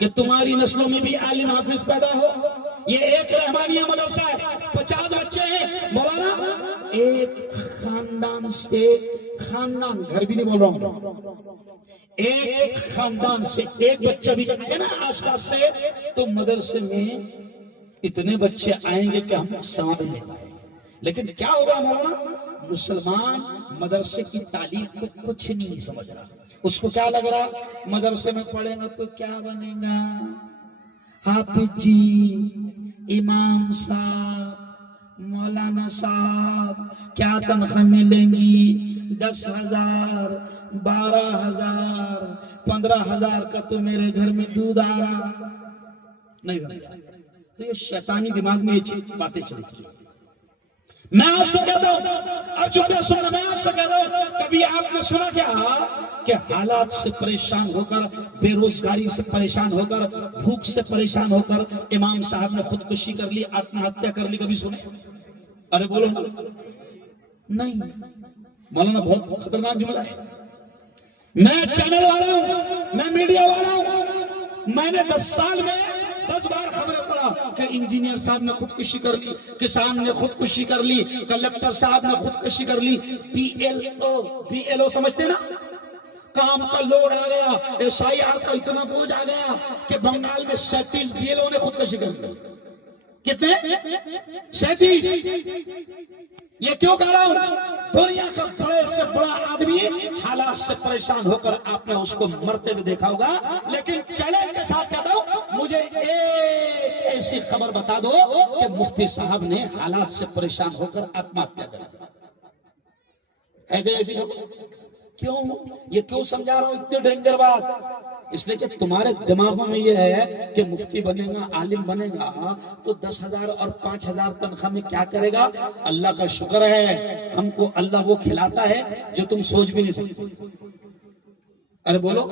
کہ تمہاری نسلوں میں بھی عالم حافظ پیدا ہو. یہ ایک رحمانیہ مدرسہ ہے, 50 بچے ہیں مولانا. ایک خاندان سے, خاندان گھر بھی نہیں بول رہا ہوں, ایک خاندان سے ایک بچہ بھی ہے نا آس پاس سے, تو مدرسے میں اتنے بچے آئیں گے کہ ہم سمجھ نہیں پائیں. لیکن کیا ہوگا مولانا, مسلمان مدرسے کی تعلیم کو کچھ نہیں سمجھ رہا. اس کو کیا لگ رہا, مدرسے میں پڑھے گا تو کیا بنے گا, حافظ جی, امام صاحب, مولانا صاحب, کیا تنخواہ ملیں گی, 10,000, 12,000, 15,000 کا تو میرے گھر میں دودھ آ رہا نہیں. تو یہ شیطانی دماغ میں یہ باتیں چلتی ہیں. میں آپ سے کہتا ہوں, اب جو میں سنا, میں آپ سے کہتا ہوں, کبھی آپ نے سنا کیا کہ حالات سے پریشان ہو کر, بے روزگاری سے پریشان ہو کر, بھوک سے پریشان ہو کر امام صاحب نے خودکشی کر لی, آتم ہتیا کر لی؟ کبھی سنے؟ ارے بولو نہیں. مولانا بہت خطرناک جملہ ہے. میں چینل والا ہوں, میں میڈیا والا ہوں, میں نے 10 سال میں 10 بار خبریں پڑھا کہ انجینئر صاحب نے خودکشی کر لی, کسان نے خودکشی کر لی, کلیکٹر صاحب نے خودکشی کر لی. پی ایل او سمجھتے نا, کام کا لوڈ آ گیا, SIR کا اتنا بوجھ آ گیا کہ بنگال میں 37 BLO نے خودکشی کر لی. کتنے؟ 37. یہ کیوں کہہ رہا ہوں, دنیا کا بڑے سے بڑا آدمی حالات سے پریشان ہو کر آپ نے اس کو مرتے ہوئے دیکھا ہوگا. لیکن چیلنج کے ساتھ کہتا ہوں, مجھے ایک ایسی خبر بتا دو کہ مفتی صاحب نے حالات سے پریشان ہو کر آتم ہتیا کر لی. ہے کہ ایسی خبر؟ کیوں یہ کیوں سمجھا رہا ہوں اتنی ڈینجر بات؟ اس لیے کہ تمہارے دماغوں میں یہ ہے کہ مفتی بنے گا, عالم بنے گا تو 10,000 اور 5,000 تنخواہ میں کیا کرے گا. اللہ کا شکر ہے ہم کو اللہ وہ کھلاتا ہے جو تم سوچ بھی نہیں سکتے. ارے بولو,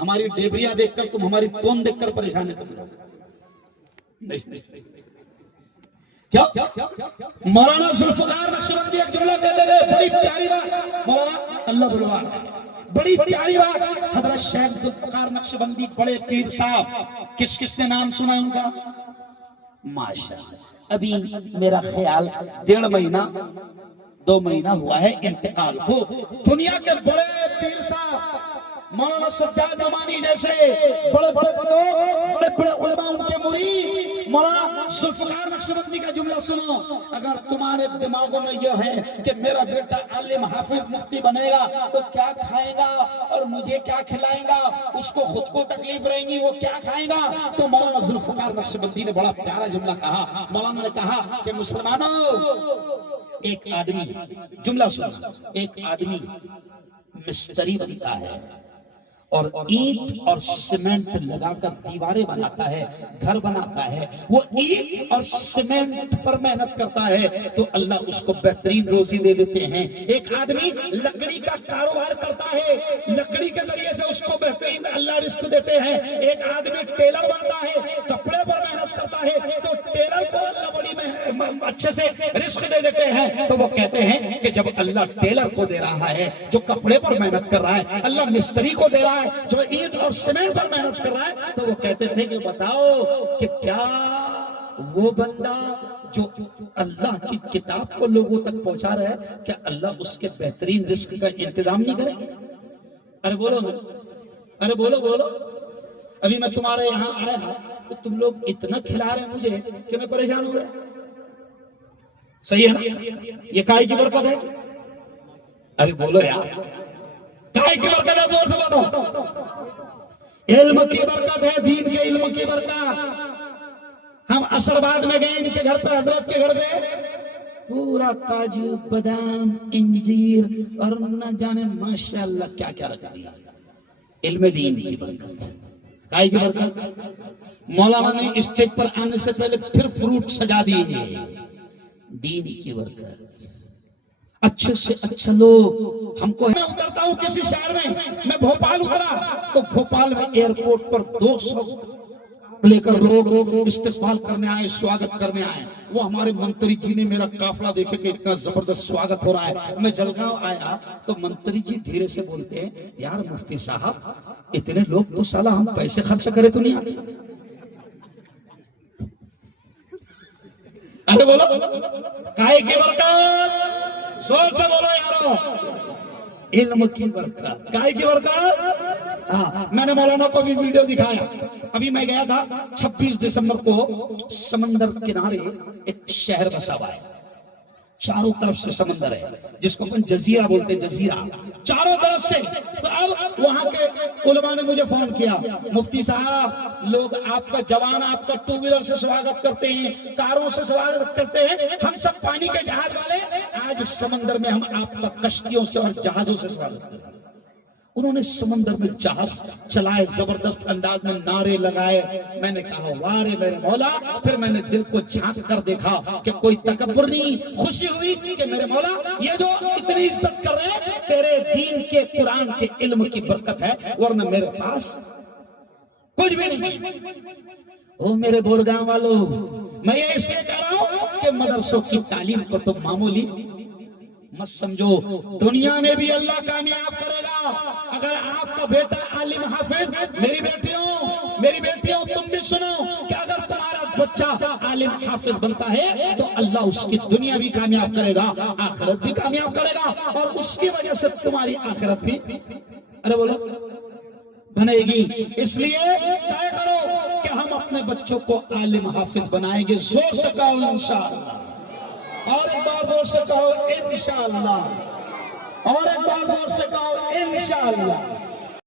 ہماری ڈیبریاں دیکھ کر تم ہماری تون دیکھ کر پریشان ہے. کیا مولانا ذوالفقار نقشبندی ایک جملہ کہتے تھے, بڑی پیاری بات. مولانا اللہ بلوان, بڑی پیاری بات. حضرت شیخ ذوالفقار نقشبندی بڑے پیر صاحب, کس نے نام سنا ان کا؟ ماشاءاللہ, ابھی میرا خیال 1.5 مہینہ 2 مہینہ ہوا ہے انتقال کو. دنیا کے بڑے پیر صاحب مولانا سجاد نعمانی جیسے بڑے بڑے لوگ, بڑے بڑے علماء, ان کے مرید مولانا ذوالفقار نقشبندی کا جملہ سنو. اگر تمہارے دماغوں میں یہ ہے کہ میرا بیٹا عالم حافظ مفتی بنے گا تو کیا کھائے گا اور مجھے کیا کھلائے گا, اس کو خود کو تکلیف رہیں گی, وہ کیا کھائے گا, تو مولانا ذوالفقار نقشبندی نے بڑا پیارا جملہ کہا. مولانا نے کہا کہ مسلمانوں, ایک آدمی, جملہ سنو, ایک آدمی مستری بنتا ہے اور اینٹ اور سیمنٹ لگا کر دیواریں بناتا ہے, گھر بناتا ہے. وہ اینٹ اور سیمنٹ پر محنت کرتا ہے تو اللہ اس کو بہترین روزی دے دیتے ہیں. ایک آدمی لکڑی کا کاروبار کرتا ہے, لکڑی کے ذریعے سے اس کو بہترین اللہ رزق دیتے ہیں. ایک آدمی ٹیلر بنتا ہے, کپڑے پر محنت کرتا ہے تو ٹیلر کو اللہ بڑی اچھے سے رزق دے دیتے ہیں. تو وہ کہتے ہیں کہ جب اللہ ٹیلر کو دے رہا ہے جو کپڑے پر محنت کر رہا ہے, اللہ مستری کو دے رہا ہے جو اینٹ اور سیمنٹ پر محنت کر رہا ہے, تو وہ کہتے تھے کہ بتاؤ کہ کیا وہ بندہ جو اللہ کی کتاب کو لوگوں تک پہنچا رہا ہے, کیا اللہ اس کے بہترین رزق کا انتظام نہیں کرے گا؟ ارے بولو نا, ارے بولو بولو. ابھی میں تمہارے یہاں آیا تو تم لوگ اتنا کھلا رہے ہیں مجھے کہ میں پریشان ہو گیا. صحیح ہے نا؟ یہ کائی کی برکت ہے. ارے بولو یار, کائی کی برکت ہے, زور سے بولو. علم کی برکت ہے, دین کے علم کی برکت. ہم عصر بعد میں گئے ان کے گھر پہ, حضرت کے گھر پہ, پورا کاجو بادام انجیر اور نہ جانے ماشاءاللہ کیا کیا رکھ دیا. علم دین کی برکت, کائی کی برکت. مولانا نے اسٹیج پر آنے سے پہلے پھر فروٹ سجا دیے ہیں, دین کی برکت. اچھے سے اچھا لوگ ہم کو, میں اترتا ہوں کسی شہر میں بھوپال اترا تو بھوپال میں ایئرپورٹ پر 200 لے کر لوگ استقبال کرنے آئے، سواگت کرنے آئے. وہ ہمارے منتری جی نے میرا قافلہ دیکھے کہ اتنا زبردست سواگت ہو رہا ہے. میں جلگاؤں آیا تو منتری جی دھیرے سے بولتے ہیں یار مفتی صاحب اتنے لوگ تو سالہ ہم پیسے خرچ کرے تو نہیں آتے. ارے بولو کائے کی برکت، زور سے بولو یارو، علم کی برکت. کائے کی برکت؟ ہاں میں نے مولانا کو بھی ویڈیو دکھایا. ابھی میں گیا تھا 26 دسمبر کو، سمندر کنارے ایک شہر بسا ہوا ہے، چاروں طرف سے سمندر ہے جس کو اپن جزیرہ بولتے ہیں، جزیرہ چاروں طرف سے. تو اب وہاں کے علماء نے مجھے فون کیا، مفتی صاحب لوگ آپ کا جوان آپ کا ٹو ویلر سے سواگت کرتے ہیں، کاروں سے سواگت کرتے ہیں، ہم سب پانی کے جہاز والے، آج سمندر میں ہم آپ کا کشتیوں سے اور جہازوں سے سواگت کرتے ہیں. انہوں نے سمندر میں جہاز چلائے، زبردست انداز میں نعرے لگائے. میں نے کہا واہ رے میرے مولا. پھر میں نے دل کو جھانک کر دیکھا کہ کوئی تکبر نہیں، خوشی ہوئی کہ میرے مولا یہ جو اتنی عزت کر رہے ہیں تیرے دین کے قرآن کے علم کی برکت ہے، ورنہ میرے پاس کچھ بھی نہیں. او میرے بورگاؤں والوں، میں یہ اس لیے کہہ رہا ہوں کہ مدرسوں کی تعلیم کو تم معمولی مت سمجھو، دنیا میں بھی اللہ کامیاب کرے گا. اگر آپ کا بیٹا عالم حافظ، میری بیٹیوں تم بھی سنو کہ اگر تمہارا بچہ عالم حافظ بنتا ہے تو اللہ اس کی دنیا بھی کامیاب کرے گا، آخرت بھی کامیاب کرے گا، اور اس کی وجہ سے تمہاری آخرت بھی ارے بولو بنے گی. اس لیے طے کرو کہ ہم اپنے بچوں کو عالم حافظ بنائیں گے. زور سے کہو انشاءاللہ، اور ایک بار زور سے کہو انشاءاللہ، اور ایک بار زور سے کہو انشاءاللہ.